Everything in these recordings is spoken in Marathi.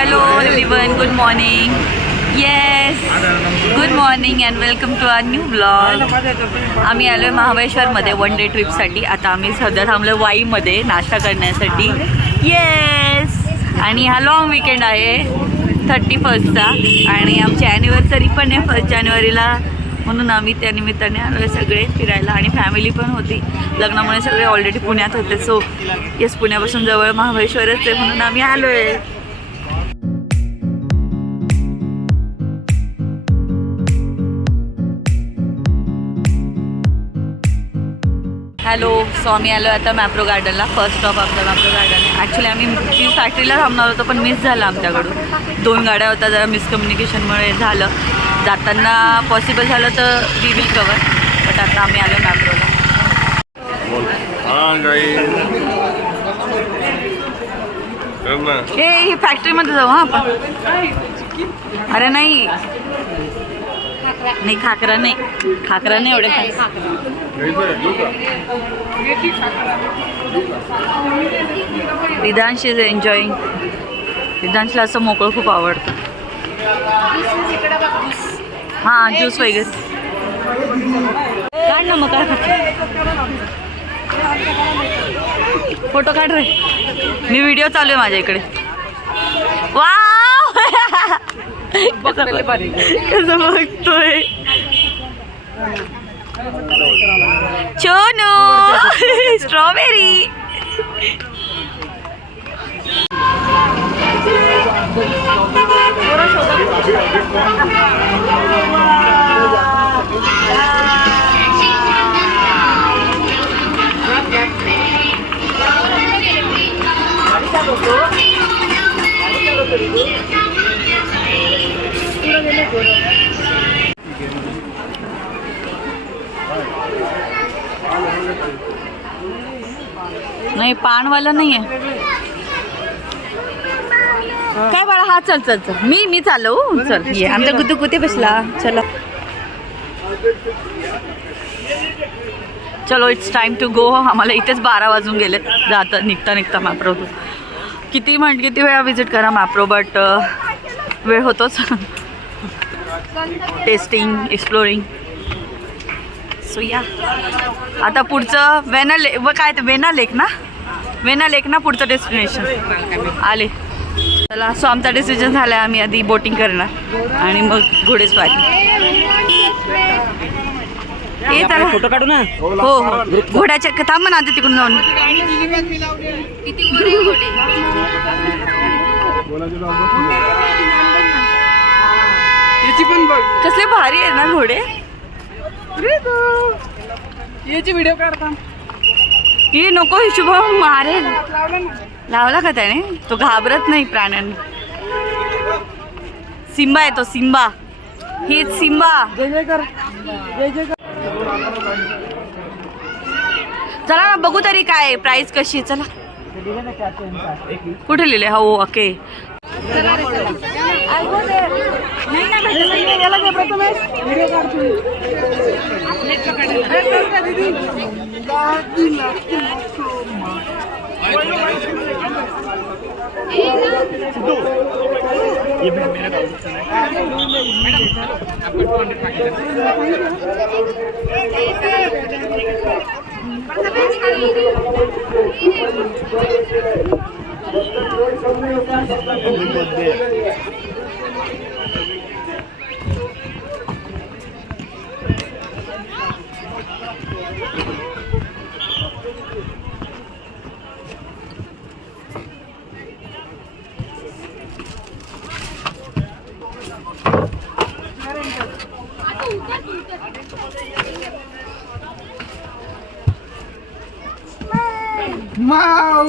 Hello everyone, good morning. Yes, good morning and welcome to our new vlog. आम्ही आलो आहे महाबळेश्वरमध्ये वन डे ट्रिपसाठी. आता आम्ही सध्या थांबलो वाईमध्ये नाश्ता करण्यासाठी. येस, आणि हा लॉंग विकेंड आहे 31sta आणि आमची ॲनिव्हर्सरी पण आहे 1 जानेवारीला, म्हणून आम्ही त्या निमित्ताने आलो आहे सगळे फिरायला. आणि फॅमिली पण होती, लग्नामुळे सगळे ऑलरेडी पुण्यात होते. सो येस, पुण्यापासून जवळ महाबळेश्वरच आहे म्हणून आम्ही आलो आहे. हॅलो, सो आम्ही आलो आता मॅप्रो गार्डनला. फर्स्ट स्टॉप आमचा मॅप्रो गार्डन आहे. ॲक्च्युली आम्ही चीज फॅक्टरीला थांबणार होतो पण मिस झालं आमच्याकडून. 2 गाड्या होत्या, जरा मिसकम्युनिकेशनमुळे झालं. जाताना पॉसिबल झालं तर वी विल कवर, बट आता आम्ही आलो मॅप्रोला. हे फॅक्टरीमध्ये जाऊ हां आपण. अरे नाही नाही, खाकरा नाही एवढे. Ridansh is enjoying. रिदांशला असं मोकळं खूप आवडतं. हां, ज्यूस वगैरे काढ ना. मग काय फोटो काढ रे. मी व्हिडिओ चालू आहे माझ्या इकडे. वाव, कसं बघतोय चोनू. स्ट्रॉबेरी. नाही, पानवाला नाही आहे काय बाळा. हा चल चल चल, मी चालवू. चल ये, आमचा गुद्दू कुठे बसला. चला चलो, इट्स टाइम टू गो. आम्हाला इथेच 12 वाजून गेलेत जाता निघता मॅप्रो. किती वेळा विजिट करा मॅप्रो, बट वेळ होतोच. Testing, exploring. सो या, आता पुढचं काय ते वेना लेक ना पुढचं डेस्टिनेशन आले. चला, सो आमचा डिसिजन झाला आहे. आम्ही आधी बोटिंग करणार आणि मग घोडेस्वारी. हे तर फोटो काढू ना. हो, घोड्याच्या थांब ना आधी तिकडून जाऊन. कसले भारी आहे ना घोडे. याची व्हिडिओ काढता. हे नको, शुभम मारेल. लावला का त्याने? तो घाबरत नाही प्राण्यांना. सिम्बा आहे तो, सिम्बा. हेच सिम्बा. चला ना, बघू तरी काय प्राइस कशी. चला, कुठे लिहिले? हो, ओके. माऊ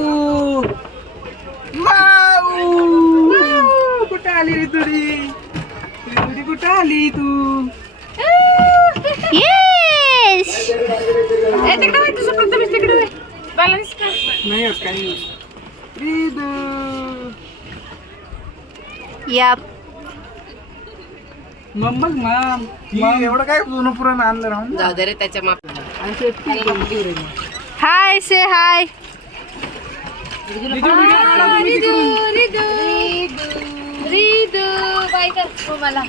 कुठे आली रे तुरी? कुठे आली तू? येस, तिकडे तुझं प्रथम तिकडे बॅलन्स नाही होत काही. या मग एवढं काय जुनं पुराण आणलं राहून. जाऊ दे रे त्याच्या माप. हाय, से हाय. व्हिडिओ काढा तुम्ही तिकडून. बाय कर तू मला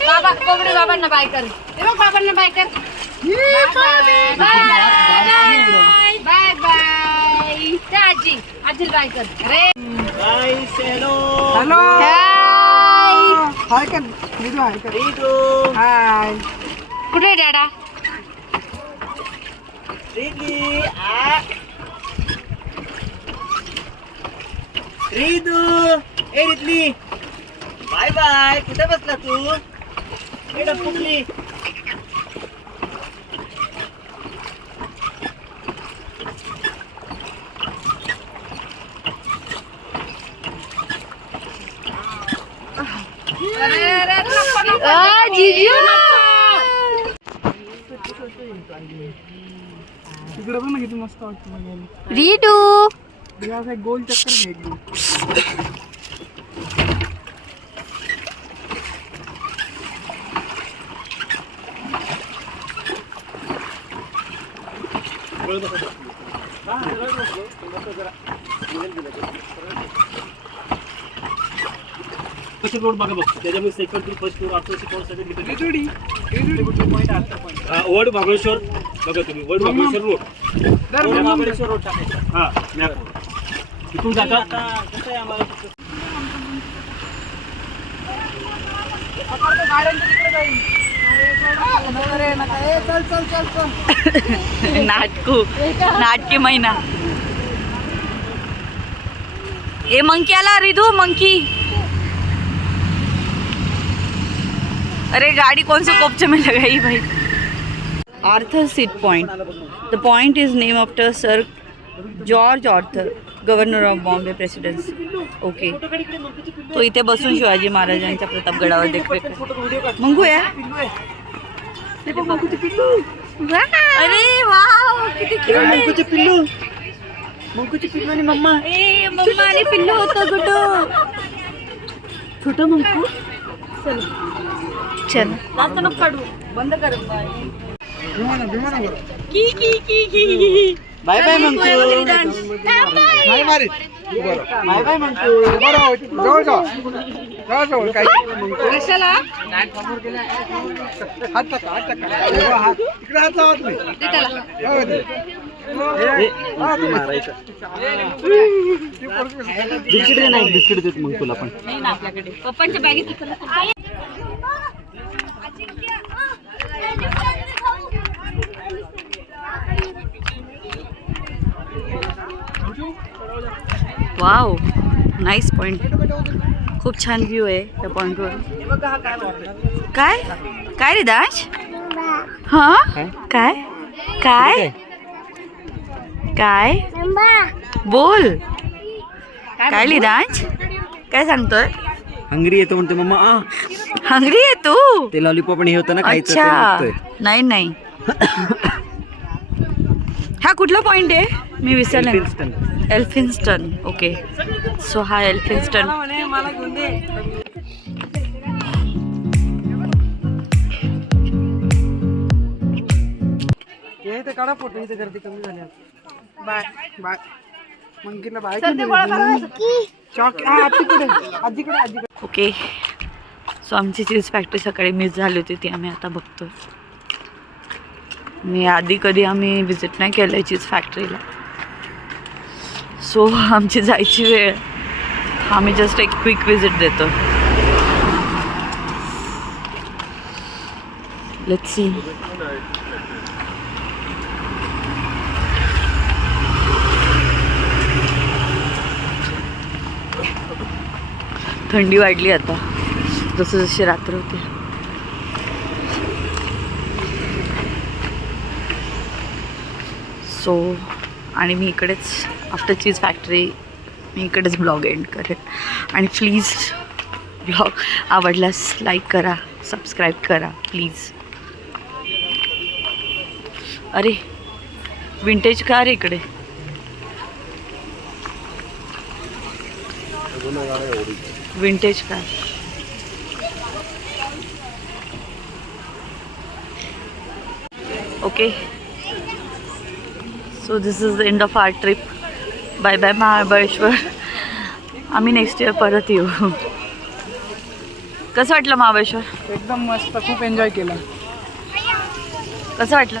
बाबा कोकणी बाबांना बाय कर हे बघ बाबांना बाय कर बाय बाय बाय बाय आजी आजी बाय कर अरे हॅलो हाय हाय कर रीतू हाय कर हाय कुठे आहे डॅडा रीतू ए रितली बाय बाय कुठे बसला तू ए डबकुटली तिकडे बघ ना किती मस्त वाटतं बघायला रीडू एक गोल चक्कर घे एकदम रोड बघा बघ त्याच्यामुळे second to first to after second certificate word Mahabaleshwar बघा तुम्ही word Mahabaleshwar road Mahabaleshwar road टाकायचा हा मॅप इथून जाता कसं आहे आम्हाला नाटकी महिना ए मंकी आला रिधू मंकी अरे गाड़ी कौन से कोपचे में लगाई भाई Arthur seat point the point is name after sir George Arthur governor of Bombay presidency okay तो इथे बसून शिवाजी महाराजांच्या प्रतापगडावर देखरेख मंगू या अरे वाव किती cute मंकूचे पिल्लू मंकूचे पिल्लू आणि मम्मा ए मम्मा आणि पिल्लू होतं कुठं छोटं मंकू चल चल जास्त नको काढू बंद कर विमानावर की की की की बाय बाय मंकू नाही मारी बाय बाय मंकू जवळ जवळ जवळ काय कशाला हात टाका इकडे हात लावा तुम्ही बिस्किट नाही बिस्किट देत मग तुला पण नाही ना आपल्याकडे पप्पांच्या बॅगेत वाव नाईस पॉइंट खूप छान व्ह्यू आहे त्या पॉइंटवर काय काय रे दाश हा काय काय काय बोल काय लिदांश काय सांगतोय हंगरी येतो म्हणते मम्मा हंगरी आहे तू ते लॉलीपॉप आणि हे होतं ना खायचं ते अच्छा बघतोय. नाही नाही हा कुठला पॉइंट आहे मी विसरले एल्फिन्स्टन ओके सो हा एल्फिन्स्टन इथे काढा फोटो इथे गर्दी कमी झाली बाय बाय मंकीला बाय आजीकडे ओके सो आमची चीज फॅक्टरी सकाळी मिस झाली होती ती आम्ही आता बघतो मी आधी कधी आम्ही विजिट नाही केलं आहे चीज फॅक्टरीला सो आमची जायची वेळ आम्ही जस्ट एक क्विक विजिट देतो लेट्स सी थंडी वाढली आता जसं जशी रात्र होते सो आणि मी इकडेच आफ्टर चीज फॅक्टरी मी इकडेच ब्लॉग एंड करेन आणि प्लीज ब्लॉग आवडल्यास लाईक करा सबस्क्राईब करा प्लीज अरे विंटेज कार इकडे vintage car okay so this is the end of our trip bye bye Mahabaleshwar आम्ही नेक्स्ट इयर परत येऊ कसं वाटलं महाबळेश्वर? एकदम मस्त, खूप एन्जॉय केलं. कसं वाटलं?